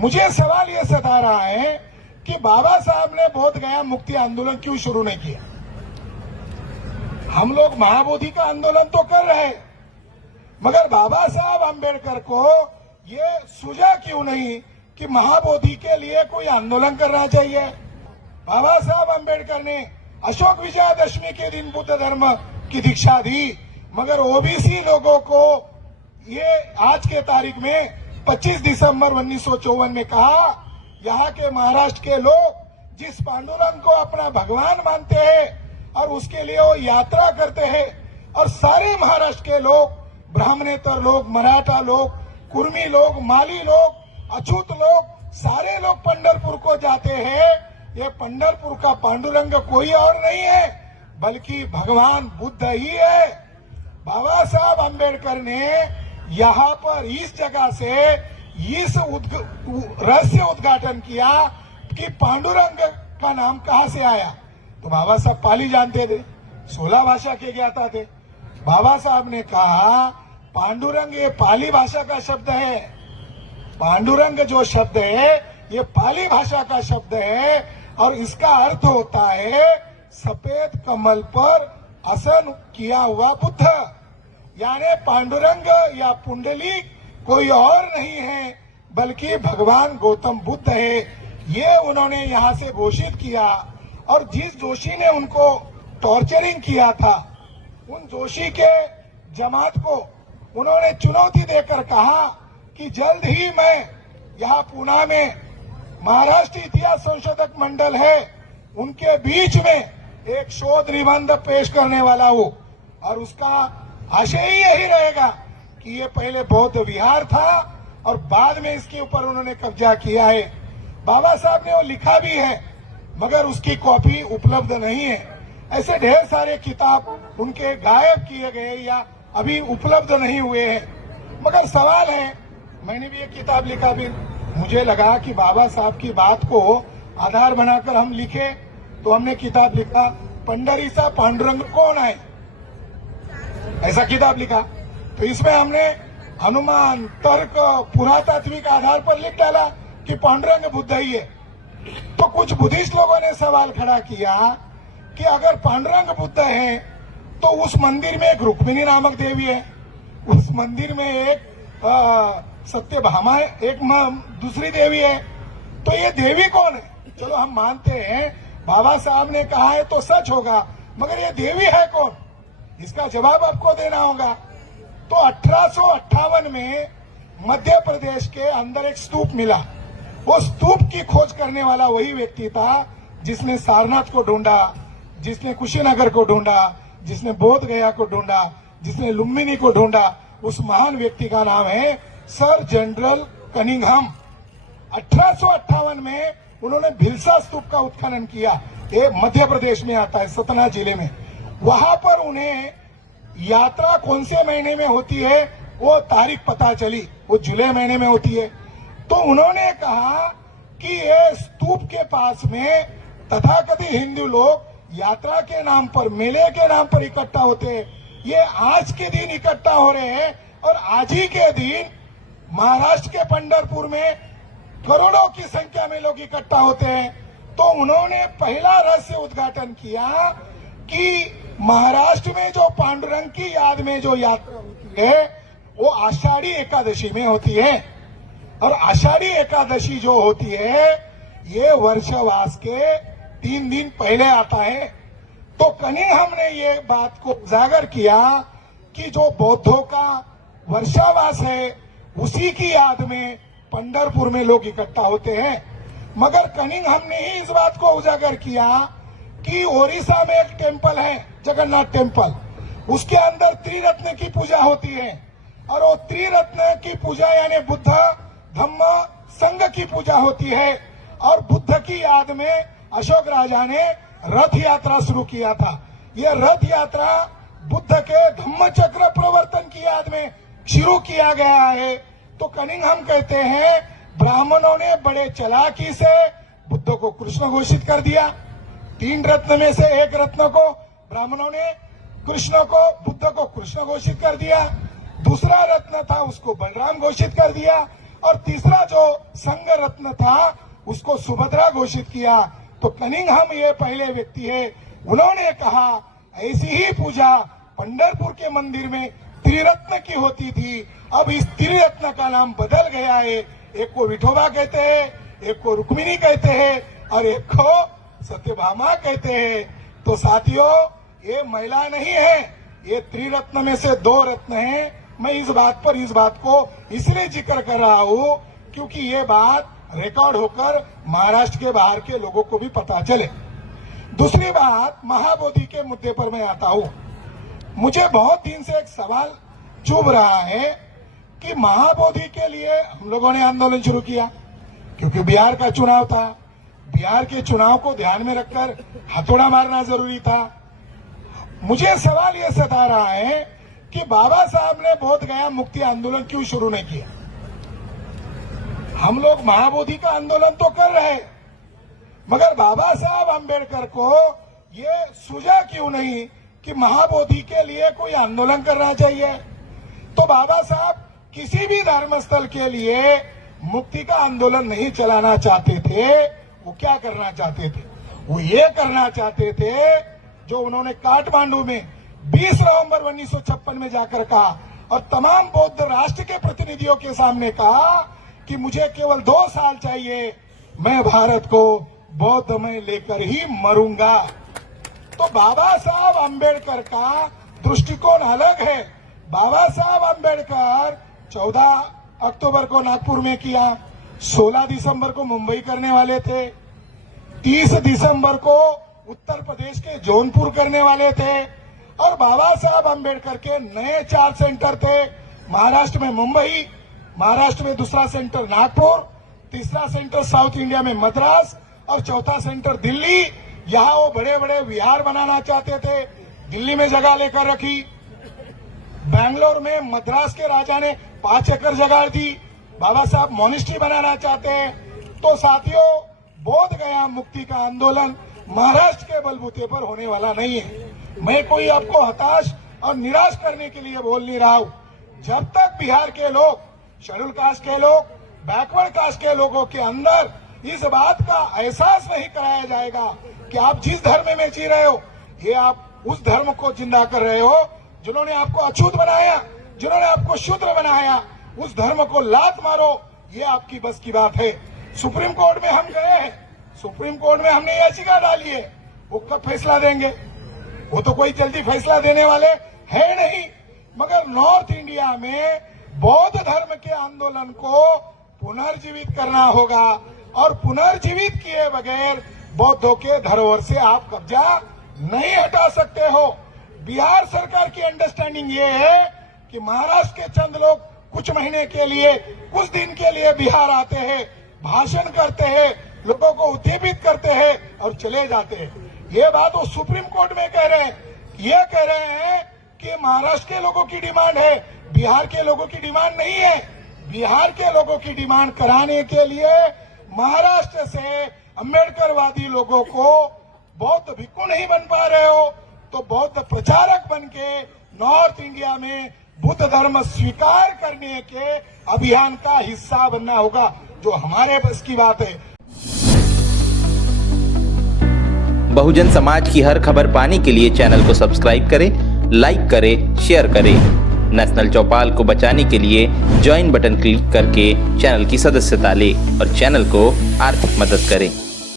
मुझे सवाल ये सता रहा है कि बाबा साहब ने बोध गया मुक्ति आंदोलन क्यों शुरू नहीं किया। हम लोग महाबोधि का आंदोलन तो कर रहे हैं, मगर बाबा साहब अंबेडकर को ये सूझा क्यों नहीं कि महाबोधि के लिए कोई आंदोलन करना चाहिए। बाबा साहब अंबेडकर ने अशोक विजयादशमी के दिन बुद्ध धर्म की दीक्षा दी, मगर ओबीसी लोगों को ये आज के तारीख में 25 दिसंबर 1954 में कहा, यहाँ के महाराष्ट्र के लोग जिस पांडुरंग को अपना भगवान मानते हैं और उसके लिए वो यात्रा करते हैं, और सारे महाराष्ट्र के लोग, ब्राह्मणेतर लोग, मराठा लोग, कुर्मी लोग, माली लोग, अछूत लोग, सारे लोग पंढरपुर को जाते हैं। ये पंढरपुर का पांडुरंग कोई और नहीं है बल्कि भगवान बुद्ध ही है। बाबा साहब अंबेडकर ने यहाँ पर इस जगह से इस रहस्य उद्घाटन किया कि पांडुरंग का नाम कहाँ से आया। तो बाबा साहब पाली जानते थे, 16 भाषा के ज्ञाता थे। बाबा साहब ने कहा पांडुरंग ये पाली भाषा का शब्द है, पांडुरंग जो शब्द है ये पाली भाषा का शब्द है, और इसका अर्थ होता है सफेद कमल पर आसन किया हुआ बुद्ध। यानी पांडुरंग या पुंडलिक कोई और नहीं है बल्कि भगवान गौतम बुद्ध है। ये उन्होंने यहाँ से घोषित किया, और जिस जोशी ने उनको टॉर्चरिंग किया था, उन जोशी के जमात को उन्होंने चुनौती देकर कहा कि जल्द ही मैं यहाँ पुणे में महाराष्ट्र इतिहास संशोधक मंडल है, उनके बीच में एक शोध निबंध पेश करने वाला हूँ, और उसका आशय ही यही रहेगा कि ये पहले बौद्ध विहार था और बाद में इसके ऊपर उन्होंने कब्जा किया है। बाबा साहब ने वो लिखा भी है, मगर उसकी कॉपी उपलब्ध नहीं है। ऐसे ढेर सारे किताब उनके गायब किए गए या अभी उपलब्ध नहीं हुए हैं। मगर सवाल है, मैंने भी एक किताब लिखा, भी मुझे लगा कि बाबा साहब की बात को आधार बनाकर हम लिखे, तो हमने किताब लिखा पंडरीचा पांडुरंग कौन है, ऐसा किताब लिखा। तो इसमें हमने अनुमान, तर्क, पुरातात्विक आधार पर लिख डाला कि पांडुरंग बुद्ध ही है। तो कुछ बुद्धिस्ट लोगों ने सवाल खड़ा किया कि अगर पांडुरंग बुद्ध है तो उस मंदिर में एक रुक्मिणी नामक देवी है, उस मंदिर में एक सत्यभामा है, एक दूसरी देवी है, तो ये देवी कौन है। चलो हम मानते हैं बाबा साहब ने कहा है तो सच होगा, मगर ये देवी है कौन, इसका जवाब आपको देना होगा। तो 1858 में मध्य प्रदेश के अंदर एक स्तूप मिला। वो स्तूप की खोज करने वाला वही व्यक्ति था जिसने सारनाथ को ढूंढा, जिसने कुशीनगर को ढूंढा, जिसने बोध गया को ढूंढा, जिसने लुम्बिनी को ढूंढा। उस महान व्यक्ति का नाम है सर जनरल कनिंघम। 1858 में उन्होंने भिलसा स्तूप का उत्खनन किया, ये मध्य प्रदेश में आता है, सतना जिले में। वहां पर उन्हें यात्रा कौन से महीने में होती है वो तारीख पता चली, वो जुलाई महीने में होती है। तो उन्होंने कहा कि ये स्तूप के पास में तथाकथित हिंदू लोग यात्रा के नाम पर, मेले के नाम पर इकट्ठा होते हैं। ये आज के दिन इकट्ठा हो रहे हैं, और आज ही के दिन महाराष्ट्र के पंढरपुर में करोड़ों की संख्या में लोग इकट्ठा होते हैं। तो उन्होंने पहला रहस्य उद्घाटन किया कि महाराष्ट्र में जो पांडुरंग की याद में जो यात्रा होती है वो आषाढ़ी एकादशी में होती है, और आषाढ़ी एकादशी जो होती है ये वर्षवास के 3 दिन पहले आता है। तो कनिंघम ने ये बात को उजागर किया कि जो बौद्धों का वर्षावास है उसी की याद में पंढरपुर में लोग इकट्ठा होते हैं। मगर कनिंघम ने ही इस बात को उजागर किया कि ओडिशा में एक टेम्पल है, जगन्नाथ टेम्पल, उसके अंदर त्रिरत्न की पूजा होती है, और वो त्रिरत्न की पूजा यानी बुद्ध, धम्म, संघ की पूजा होती है। और बुद्ध की याद में अशोक राजा ने रथ यात्रा शुरू किया था। ये रथ यात्रा बुद्ध के धम्म चक्र प्रवर्तन की याद में शुरू किया गया है। तो कनिंघम कहते हैं ब्राह्मणों ने बड़े चालाकी से बुद्ध को कृष्ण घोषित कर दिया। 3 रत्न में से एक रत्न को ब्राह्मणों ने कृष्ण को, बुद्ध को कृष्ण घोषित कर दिया। दूसरा रत्न था उसको बलराम घोषित कर दिया, और तीसरा जो संघ रत्न था उसको सुभद्रा घोषित किया। तो कनिंघम ये पहले व्यक्ति है, उन्होंने कहा ऐसी ही पूजा पंढरपुर के मंदिर में त्रिरत्न की होती थी, अब इस त्रिरत्न का नाम बदल गया है, एक को विठोबा कहते हैं, एक को रुक्मिणी कहते हैं और एक को सत्यभामा कहते हैं। तो साथियों, ये महिला नहीं है, ये त्रिरत्न में से 2 रत्न हैं। मैं इस बात को इसलिए जिक्र कर रहा हूं क्योंकि ये बात रिकॉर्ड होकर महाराष्ट्र के बाहर के लोगों को भी पता चले। दूसरी बात, महाबोधि के मुद्दे पर मैं आता हूं। मुझे बहुत दिन से एक सवाल चुभ रहा है कि महाबोधि के लिए हम लोगों ने आंदोलन शुरू किया क्योंकि बिहार का चुनाव था। बिहार के चुनाव को ध्यान में रखकर हथौड़ा मारना जरूरी था। मुझे सवाल यह सता रहा है कि बाबा साहब ने बोध गया मुक्ति आंदोलन क्यों शुरू नहीं किया। हम लोग महाबोधि का आंदोलन तो कर रहे हैं, मगर बाबा साहब अम्बेडकर को ये सूझा क्यों नहीं कि महाबोधि के लिए कोई आंदोलन करना चाहिए। तो बाबा साहब किसी भी धर्मस्थल के लिए मुक्ति का आंदोलन नहीं चलाना चाहते थे। वो क्या करना चाहते थे? वो ये करना चाहते थे जो उन्होंने काठमांडू में 20 नवंबर 1956 में जाकर कहा और तमाम बौद्ध राष्ट्र के प्रतिनिधियों के सामने कहा कि मुझे केवल 2 साल चाहिए, मैं भारत को बौद्ध में लेकर ही मरूंगा। तो बाबा साहब अम्बेडकर का दृष्टिकोण अलग है। बाबा साहब अम्बेडकर 14 अक्टूबर को नागपुर में किया, 16 दिसंबर को मुंबई करने वाले थे, 30 दिसंबर को उत्तर प्रदेश के जौनपुर करने वाले थे और बाबा साहब अम्बेडकर के नए 4 सेंटर थे। महाराष्ट्र में मुंबई, महाराष्ट्र में दूसरा सेंटर नागपुर, तीसरा सेंटर साउथ इंडिया में मद्रास और चौथा सेंटर दिल्ली। यहाँ वो बड़े बड़े विहार बनाना चाहते थे, दिल्ली में जगह लेकर रखी। बेंगलोर में मद्रास के राजा ने 5 एकड़ जगह दी, बाबा साहब मॉनेस्ट्री बनाना चाहते हैं। तो साथियों, बोध गया मुक्ति का आंदोलन महाराष्ट्र के बलबूते पर होने वाला नहीं है। मैं कोई आपको हताश और निराश करने के लिए बोल नहीं रहा हूं। जब तक बिहार के लोग, शेड्यूल कास्ट के लोग, बैकवर्ड कास्ट के लोगों के अंदर इस बात का एहसास नहीं कराया जाएगा कि आप जिस धर्म में जी रहे हो, ये आप उस धर्म को जिंदा कर रहे हो जिन्होंने आपको अछूत बनाया, जिन्होंने आपको शूद्र बनाया, उस धर्म को लात मारो, ये आपकी बस की बात है। सुप्रीम कोर्ट में हम गए हैं, सुप्रीम कोर्ट में हमने याचिका डाली है, वो कब फैसला देंगे? वो तो कोई जल्दी फैसला देने वाले है नहीं। मगर नॉर्थ इंडिया में बौद्ध धर्म के आंदोलन को पुनर्जीवित करना होगा और पुनर्जीवित किए बगैर बौद्धों के धरोहर से आप कब्जा नहीं हटा सकते हो। बिहार सरकार की अंडरस्टैंडिंग ये है कि महाराष्ट्र के चंद लोग कुछ महीने के लिए, कुछ दिन के लिए बिहार आते हैं, भाषण करते हैं, लोगों को उत्तेजित करते हैं और चले जाते हैं। ये बात वो सुप्रीम कोर्ट में कह रहे हैं। ये कह रहे हैं कि महाराष्ट्र के लोगों की डिमांड है, बिहार के लोगों की डिमांड नहीं है। बिहार के लोगों की डिमांड कराने के लिए महाराष्ट्र से अम्बेडकरवादी लोगों को बौद्ध भिक्खु नहीं बन पा रहे हो, तो बौद्ध प्रचारक बन के नॉर्थ इंडिया में बुद्ध धर्म स्वीकार करने के अभियान का हिस्सा बनना होगा, जो हमारे बस की बात है। बहुजन समाज की हर खबर पाने के लिए चैनल को सब्सक्राइब करें, लाइक करें, शेयर करें। नेशनल चौपाल को बचाने के लिए ज्वाइन बटन क्लिक करके चैनल की सदस्यता लें और चैनल को आर्थिक मदद करें।